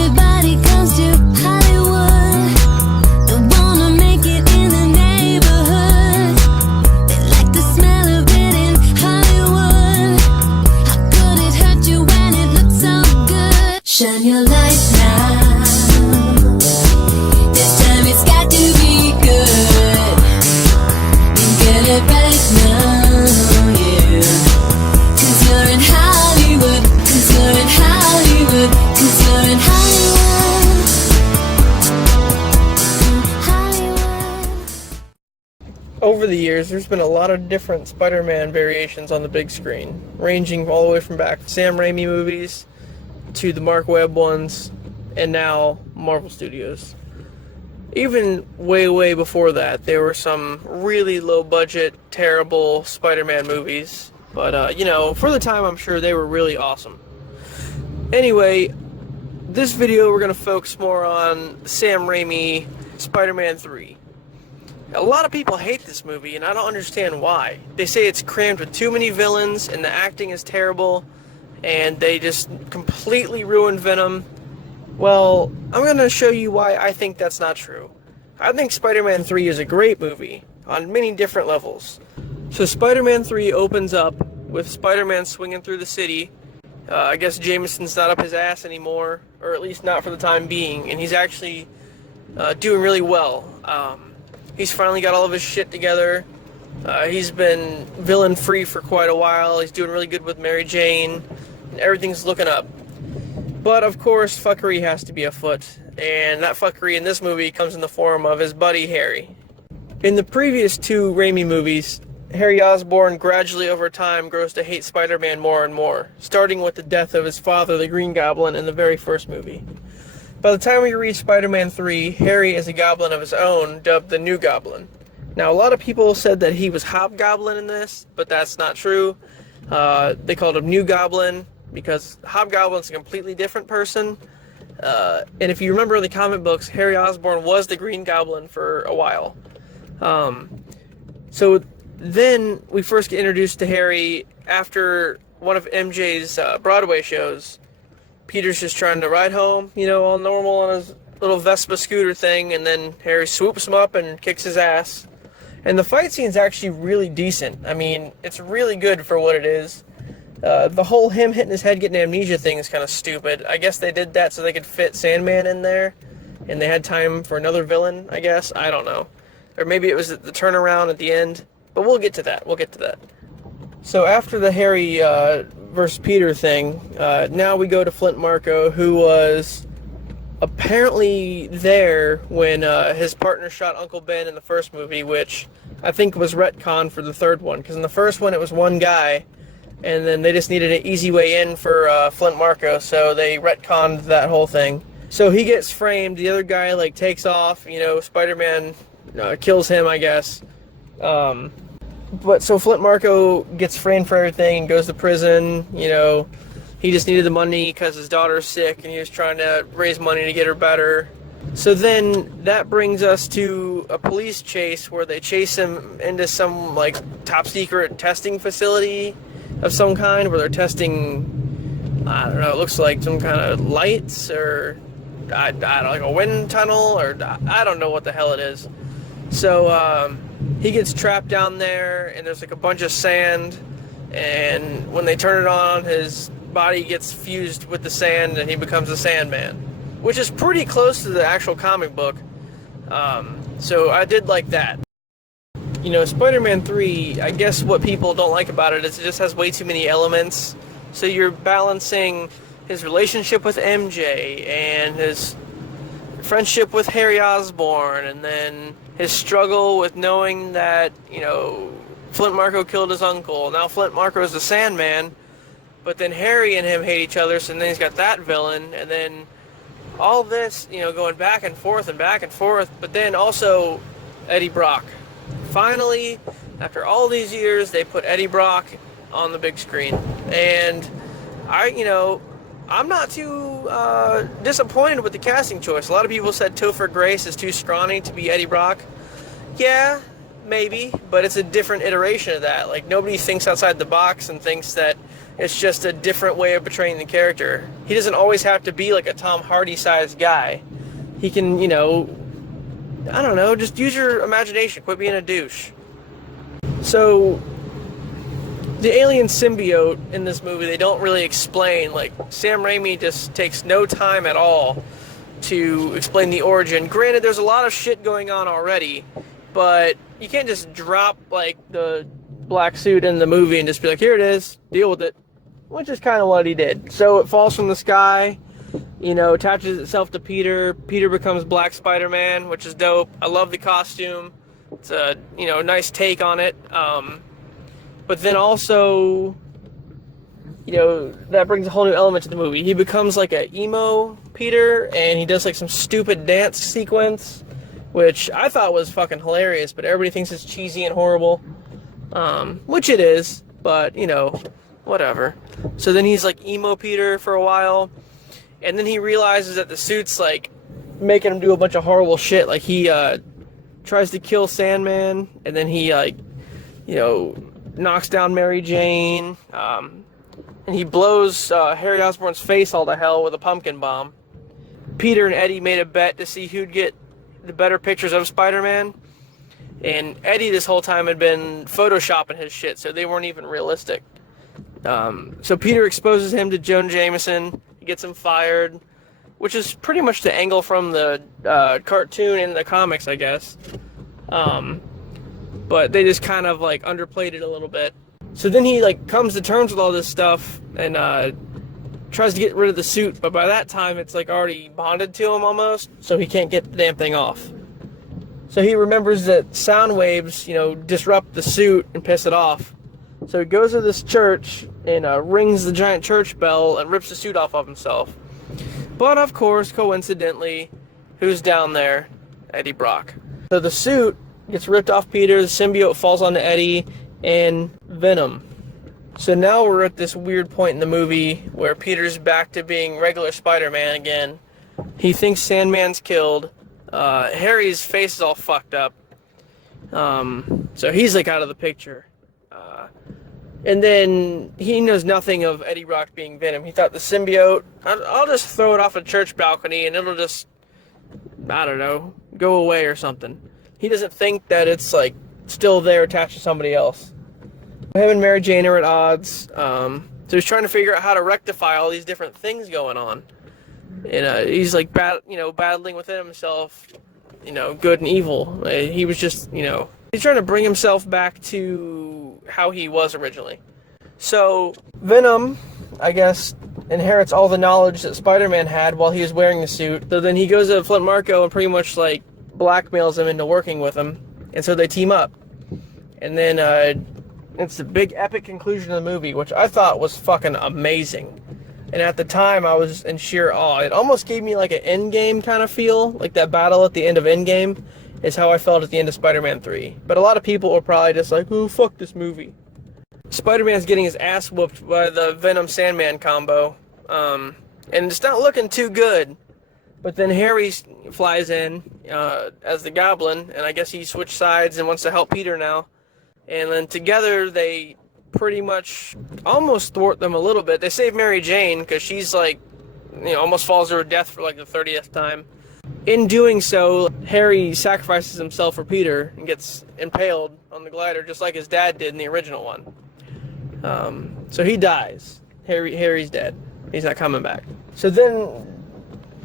Everybody comes to Hollywood. They wanna make it in the neighborhood. They like the smell of it in Hollywood. How could it hurt you when it looks so good? Shine your light now. This time it's got to be good. You get it right now, yeah. 'Cause you're in Hollywood. 'Cause you're in Hollywood. 'Cause you're in Hollywood. Hollywood. Over the years, there's been a lot of different Spider-Man variations on the big screen, ranging all the way from back Sam Raimi movies to the Mark Webb ones, and now Marvel Studios. Even way before that, there were some really low-budget, terrible Spider-Man movies. But, for the time, I'm sure they were really awesome. Anyway, this video we're going to focus more on Sam Raimi Spider-Man 3. A lot of people hate this movie, and I don't understand why. They say it's crammed with too many villains, and the acting is terrible, and they just completely ruined Venom. Well, I'm going to show you why I think that's not true. I think Spider-Man 3 is a great movie, on many different levels. So Spider-Man 3 opens up with Spider-Man swinging through the city. I guess Jameson's not up his ass anymore, or at least not for the time being, and he's actually doing really well. He's finally got all of his shit together. He's been villain-free for quite a while. He's doing really good with Mary Jane, and everything's looking up. But, of course, fuckery has to be afoot, and that fuckery in this movie comes in the form of his buddy, Harry. In the previous two Raimi movies, Harry Osborn gradually over time grows to hate Spider-Man more and more, starting with the death of his father, the Green Goblin, in the very first movie. By the time we reach Spider-Man 3, Harry is a goblin of his own, dubbed the New Goblin. Now, a lot of people said that he was Hobgoblin in this, but that's not true. They called him New Goblin, because Hobgoblin's a completely different person. And if you remember in the comic books, Harry Osborn was the Green Goblin for a while. So then we first get introduced to Harry after one of MJ's Broadway shows. Peter's just trying to ride home, all normal on his little Vespa scooter thing, and then Harry swoops him up and kicks his ass. And the fight scene's actually really decent. I mean, it's really good for what it is. The whole him hitting his head getting amnesia thing is kind of stupid. I guess they did that so they could fit Sandman in there, and they had time for another villain, I guess. I don't know. Or maybe it was the turnaround at the end. But we'll get to that. So after the Harry versus Peter thing, now we go to Flint Marko, who was apparently there when his partner shot Uncle Ben in the first movie, which I think was retconned for the third one. Because in the first one, it was one guy, and then they just needed an easy way in for Flint Marko, so they retconned that whole thing. So he gets framed, the other guy, takes off, Spider-Man kills him, I guess. But so Flint Marko gets framed for everything and goes to prison. He just needed the money because his daughter's sick and he was trying to raise money to get her better. So then that brings us to a police chase where they chase him into some top secret testing facility of some kind where they're testing, I don't know, it looks like some kind of lights or I don't know, like a wind tunnel or I don't know what the hell it is. So he gets trapped down there, and there's a bunch of sand, and when they turn it on, his body gets fused with the sand, and he becomes a Sandman, which is pretty close to the actual comic book. So I did like that. Spider-Man 3, I guess what people don't like about it is it just has way too many elements. So you're balancing his relationship with MJ, and his friendship with Harry Osborn, and then his struggle with knowing that, Flint Marko killed his uncle. Now Flint Marko is the Sandman, but then Harry and him hate each other, so then he's got that villain, and then all this, going back and forth, but then also Eddie Brock. Finally, after all these years, they put Eddie Brock on the big screen, and I'm not too disappointed with the casting choice. A lot of people said Topher Grace is too scrawny to be Eddie Brock. Yeah, maybe, but it's a different iteration of that. Nobody thinks outside the box and thinks that It's just a different way of portraying the character. He doesn't always have to be like a Tom Hardy-sized guy. He can, you know, I don't know, just use your imagination. Quit being a douche. So, the alien symbiote in this movie, they don't really explain. Like, Sam Raimi just takes no time at all to explain the origin. Granted, there's a lot of shit going on already, but you can't just drop, like, the black suit in the movie and just be like, here it is, deal with it. Which is kind of what he did. So it falls from the sky, you know, attaches itself to Peter. Peter becomes Black Spider-Man, which is dope. I love the costume. It's a, you know, nice take on it. But then also, you know, that brings a whole new element to the movie. He becomes like a emo Peter, and he does like some stupid dance sequence, which I thought was fucking hilarious, but everybody thinks it's cheesy and horrible. Which it is, but, you know, whatever. So then he's like emo Peter for a while, and then he realizes that the suit's like making him do a bunch of horrible shit. Like he tries to kill Sandman, and then he like, you know, knocks down Mary Jane, and he blows Harry Osborn's face all to hell with a pumpkin bomb. Peter and Eddie made a bet to see who'd get the better pictures of Spider-Man, and Eddie this whole time had been photoshopping his shit, so they weren't even realistic. So Peter exposes him to Jonah Jameson. He gets him fired, which is pretty much the angle from the cartoon in the comics, I guess. But they just kind of like underplayed it a little bit. So then he like comes to terms with all this stuff and tries to get rid of the suit, but by that time it's like already bonded to him almost, so he can't get the damn thing off. So he remembers that sound waves, you know, disrupt the suit and piss it off. So he goes to this church and rings the giant church bell and rips the suit off of himself. But of course, coincidentally, who's down there? Eddie Brock. So the suit gets ripped off Peter, the symbiote falls onto Eddie, and Venom. So now we're at this weird point in the movie where Peter's back to being regular Spider-Man again. He thinks Sandman's killed. Harry's face is all fucked up. So he's like out of the picture. And then he knows nothing of Eddie Brock being Venom. He thought the symbiote, I'll just throw it off a church balcony and it'll just, I don't know, go away or something. He doesn't think that it's like still there attached to somebody else. Him and Mary Jane are at odds. So he's trying to figure out how to rectify all these different things going on. And he's like battling within himself, you know, good and evil. He was just, you know, he's trying to bring himself back to how he was originally. So Venom, I guess, inherits all the knowledge that Spider-Man had while he was wearing the suit. So then he goes to Flint Marko and pretty much like blackmails him into working with him. And so they team up. And then it's the big epic conclusion of the movie, which I thought was fucking amazing. And at the time, I was in sheer awe. It almost gave me like an Endgame kind of feel. Like that battle at the end of Endgame is how I felt at the end of Spider-Man 3. But a lot of people were probably just like, oh, fuck this movie. Spider-Man's getting his ass whooped by the Venom-Sandman combo. And it's not looking too good. But then Harry flies in as the Goblin, and I guess he switched sides and wants to help Peter now. And then together they pretty much almost thwart them a little bit. They save Mary Jane because she's like, you know, almost falls to her death for like the 30th time. In doing so, Harry sacrifices himself for Peter and gets impaled on the glider just like his dad did in the original one. So he dies. Harry's dead. He's not coming back. So then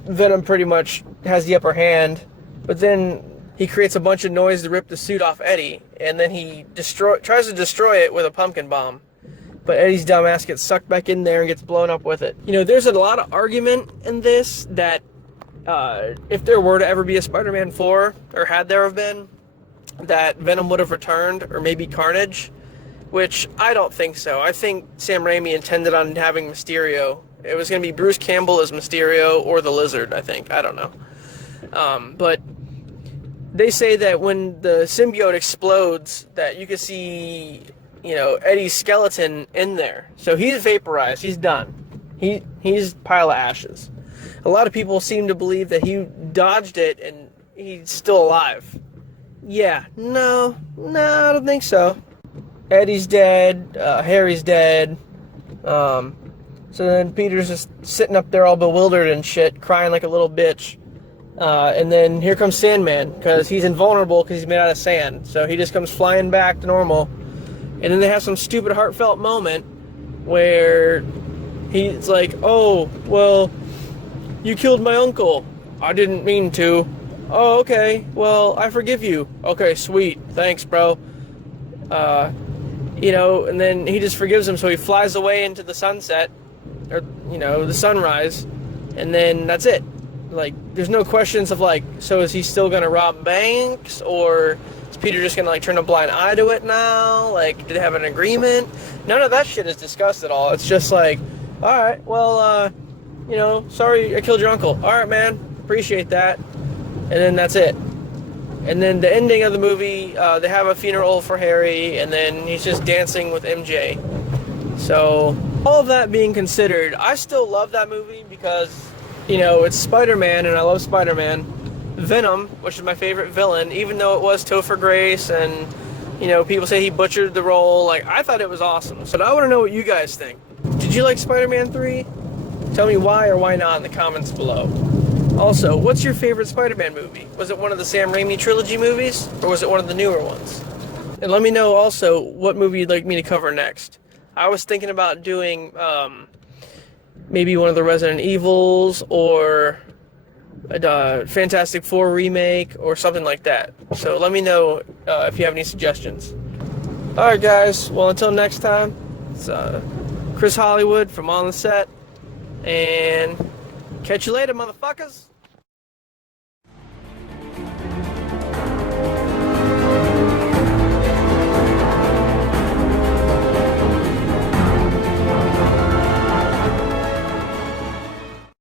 Venom pretty much has the upper hand, but then he creates a bunch of noise to rip the suit off Eddie, and then he tries to destroy it with a pumpkin bomb. But Eddie's dumbass gets sucked back in there and gets blown up with it. You know, there's a lot of argument in this that if there were to ever be a Spider-Man 4, or had there have been, that Venom would have returned, or maybe Carnage, which I don't think so. I think Sam Raimi intended on having Mysterio. It was going to be Bruce Campbell as Mysterio, or the Lizard, I think. I don't know. But they say that when the symbiote explodes, that you can see, you know, Eddie's skeleton in there. So he's vaporized. He's done. He's a pile of ashes. A lot of people seem to believe that he dodged it and he's still alive. Yeah, no, I don't think so. Eddie's dead. Harry's dead. So then Peter's just sitting up there all bewildered and shit, crying like a little bitch. And then here comes Sandman, because he's invulnerable because he's made out of sand. So he just comes flying back to normal. And then they have some stupid heartfelt moment where he's like, oh, well, you killed my uncle. I didn't mean to. Oh, okay. Well, I forgive you. Okay, sweet. Thanks, bro. You know, and then he just forgives him, so he flies away into the sunset, or, you know, the sunrise, and then that's it. Like, there's no questions of, like, so is he still gonna rob banks, or is Peter just gonna, like, turn a blind eye to it now? Like, did they have an agreement? None of that shit is discussed at all. It's just like, alright, well, you know, sorry I killed your uncle. Alright, man, appreciate that. And then that's it. And then the ending of the movie, they have a funeral for Harry, and then he's just dancing with MJ. So, all of that being considered, I still love that movie because, you know, it's Spider-Man, and I love Spider-Man. Venom, which is my favorite villain, even though it was Topher Grace, and, you know, people say he butchered the role, like, I thought it was awesome. So now I want to know what you guys think. Did you like Spider-Man 3? Tell me why or why not in the comments below. Also, what's your favorite Spider-Man movie? Was it one of the Sam Raimi trilogy movies, or was it one of the newer ones? And let me know also what movie you'd like me to cover next. I was thinking about doing maybe one of the Resident Evils, or a Fantastic Four remake, or something like that. So let me know if you have any suggestions. Alright guys, well until next time, it's Chris Hollywood from On the Set, and catch you later, motherfuckers!